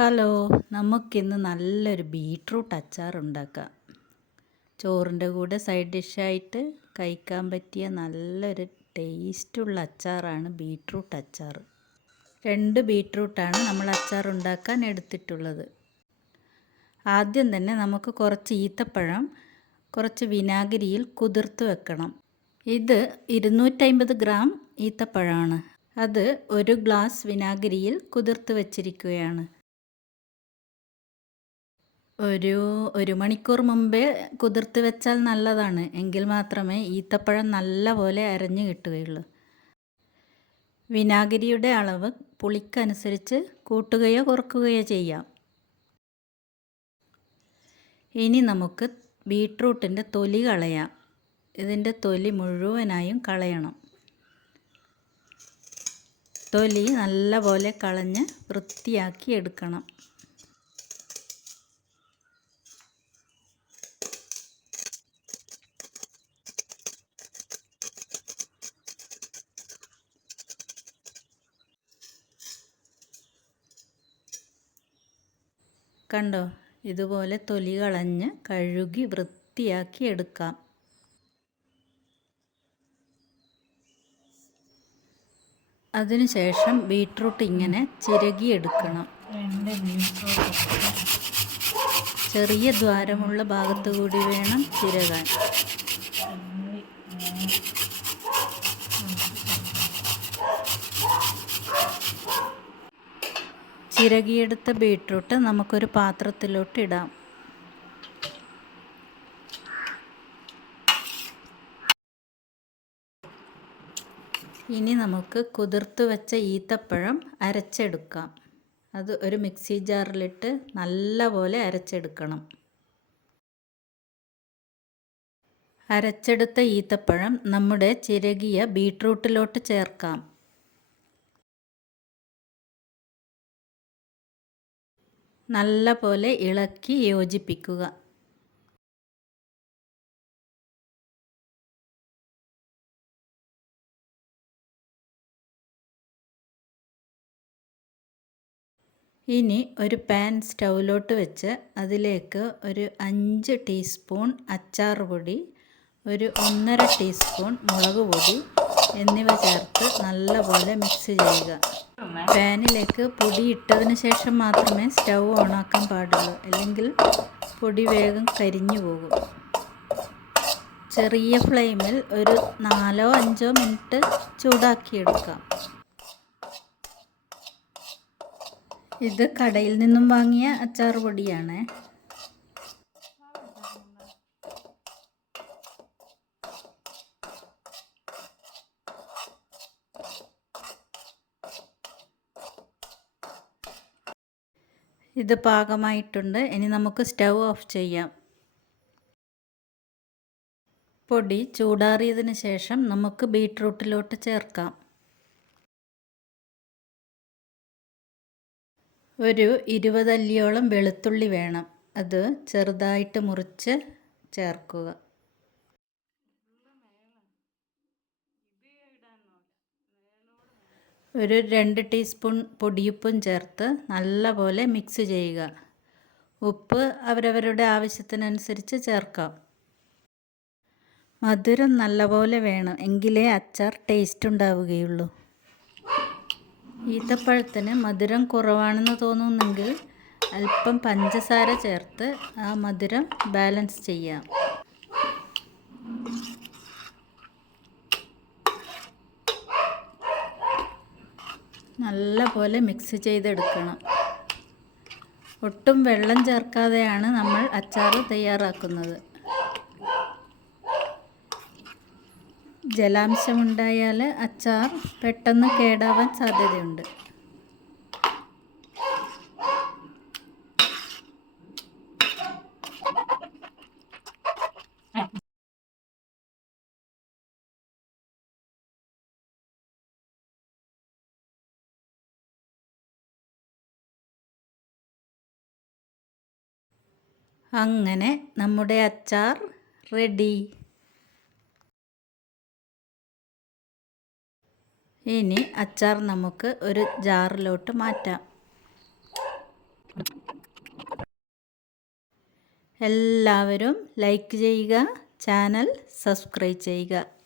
Hello, നമുക്കിന്ന് നല്ലൊരു beetroot അച്ചാർ ഉണ്ടാക്കാം. ചോറിൻ്റെ കൂടെ സൈഡ് ഡിഷായിട്ട് കഴിക്കാൻ പറ്റിയ നല്ലൊരു ടേസ്റ്റുള്ള അച്ചാറാണ് ബീട്രൂട്ട് അച്ചാർ. 2 ബീട്രൂട്ടാണ് നമ്മൾ അച്ചാർ ഉണ്ടാക്കാൻ എടുത്തിട്ടുള്ളത്. ആദ്യം തന്നെ നമുക്ക് കുറച്ച് ഈത്തപ്പഴം കുറച്ച് വിനാഗിരിയിൽ കുതിർത്ത് വെക്കണം. ഇത് 250 ഗ്രാം ഈത്തപ്പഴമാണ്. അത് 1 ഗ്ലാസ് വിനാഗിരിയിൽ കുതിർത്ത് വച്ചിരിക്കുകയാണ്. ഒരു മണിക്കൂർ മുമ്പേ കുതിർത്ത് വെച്ചാൽ നല്ലതാണ്. എങ്കിൽ മാത്രമേ ഈത്തപ്പഴം നല്ലപോലെ അരഞ്ഞു കിട്ടുകയുള്ളൂ. വിനാഗിരിയുടെ അളവ് പുളിക്കനുസരിച്ച് കൂട്ടുകയോ കുറക്കുകയോ ചെയ്യാം. ഇനി നമുക്ക് ബീട്രൂട്ടിൻ്റെ തൊലി കളയാം. ഇതിൻ്റെ തൊലി മുഴുവനായും കളയണം. തൊലി നല്ലപോലെ കളഞ്ഞ് വൃത്തിയാക്കി എടുക്കണം. കണ്ടോ, ഇതുപോലെ തൊലി കളഞ്ഞ് കഴുകി വൃത്തിയാക്കി എടുക്കാം. അതിനുശേഷം ബീട്രൂട്ട് ഇങ്ങനെ ചിരകിയെടുക്കണം. ചെറിയ ദ്വാരമുള്ള ഭാഗത്തു കൂടി വേണം ചിരകാൻ. ചിരകിയെടുത്ത ബീട്രൂട്ട് നമുക്കൊരു പാത്രത്തിലോട്ട് ഇടാം. ഇനി നമുക്ക് കുതിർത്ത് വെച്ച ഈത്തപ്പഴം അരച്ചെടുക്കാം. അത് ഒരു മിക്സി ജാറിലിട്ട് നല്ലപോലെ അരച്ചെടുക്കണം. അരച്ചെടുത്ത ഈത്തപ്പഴം നമ്മുടെ ചിരകിയ ബീട്രൂട്ടിലോട്ട് ചേർക്കാം. നല്ലപോലെ ഇളക്കി യോജിപ്പിക്കുക. ഇനി ഒരു പാൻ സ്റ്റൗവിലോട്ട് വെച്ച് അതിലേക്ക് ഒരു 5 ടീസ്പൂൺ അച്ചാർ പൊടി, ഒരു 1.5 ടീസ്പൂൺ മുളക് പൊടി എന്നിവ ചേർത്ത് നല്ലപോലെ മിക്സ് ചെയ്യുക. പാനിലേക്ക് പൊടി ഇട്ടതിന് ശേഷം മാത്രമേ സ്റ്റൗ ഓണാക്കാൻ പാടുള്ളൂ, അല്ലെങ്കിൽ പൊടി വേഗം കരിഞ്ഞു പോകും. ചെറിയ ഫ്ലെയിമിൽ ഒരു 4-5 മിനിറ്റ് ചൂടാക്കിയെടുക്കാം. ഇത് കടയിൽ നിന്നും വാങ്ങിയ അച്ചാർ പൊടിയാണ്. ഇത് പാകമായിട്ടുണ്ട്. ഇനി നമുക്ക് സ്റ്റൗ ഓഫ് ചെയ്യാം. പൊടി ചൂടാറിയതിന് ശേഷം നമുക്ക് ബീട്രൂട്ടിലോട്ട് ചേർക്കാം. ഒരു 20 അല്ലിയോളം വെളുത്തുള്ളി വേണം. അത് ചെറുതായിട്ട് മുറിച്ച് ചേർക്കുക. ഒരു 2 ടീസ്പൂൺ പൊടിയുപ്പും ചേർത്ത് നല്ലപോലെ മിക്സ് ചെയ്യുക. ഉപ്പ് അവരവരുടെ ആവശ്യത്തിനനുസരിച്ച് ചേർക്കാം. മധുരം നല്ലപോലെ വേണം, എങ്കിലേ അച്ചാർ ടേസ്റ്റ് ഉണ്ടാവുകയുള്ളൂ. ഈത്തപ്പഴത്തിന് മധുരം കുറവാണെന്ന് തോന്നുന്നെങ്കിൽ അല്പം പഞ്ചസാര ചേർത്ത് ആ മധുരം ബാലൻസ് ചെയ്യാം. നല്ലപോലെ മിക്സ് ചെയ്തെടുക്കണം. ഒട്ടും വെള്ളം ചേർക്കാതെയാണ് നമ്മൾ അച്ചാർ തയ്യാറാക്കുന്നത്. ജലാംശമുണ്ടായാൽ അച്ചാർ പെട്ടെന്ന് കേടാവാൻ സാധ്യതയുണ്ട്. അങ്ങനെ നമ്മുടെ അച്ചാർ റെഡി. ഇനി അച്ചാർ നമുക്ക് ഒരു ജാറിലോട്ട് മാറ്റാം. എല്ലാവരും ലൈക്ക് ചെയ്യുക, ചാനൽ സബ്സ്ക്രൈബ് ചെയ്യുക.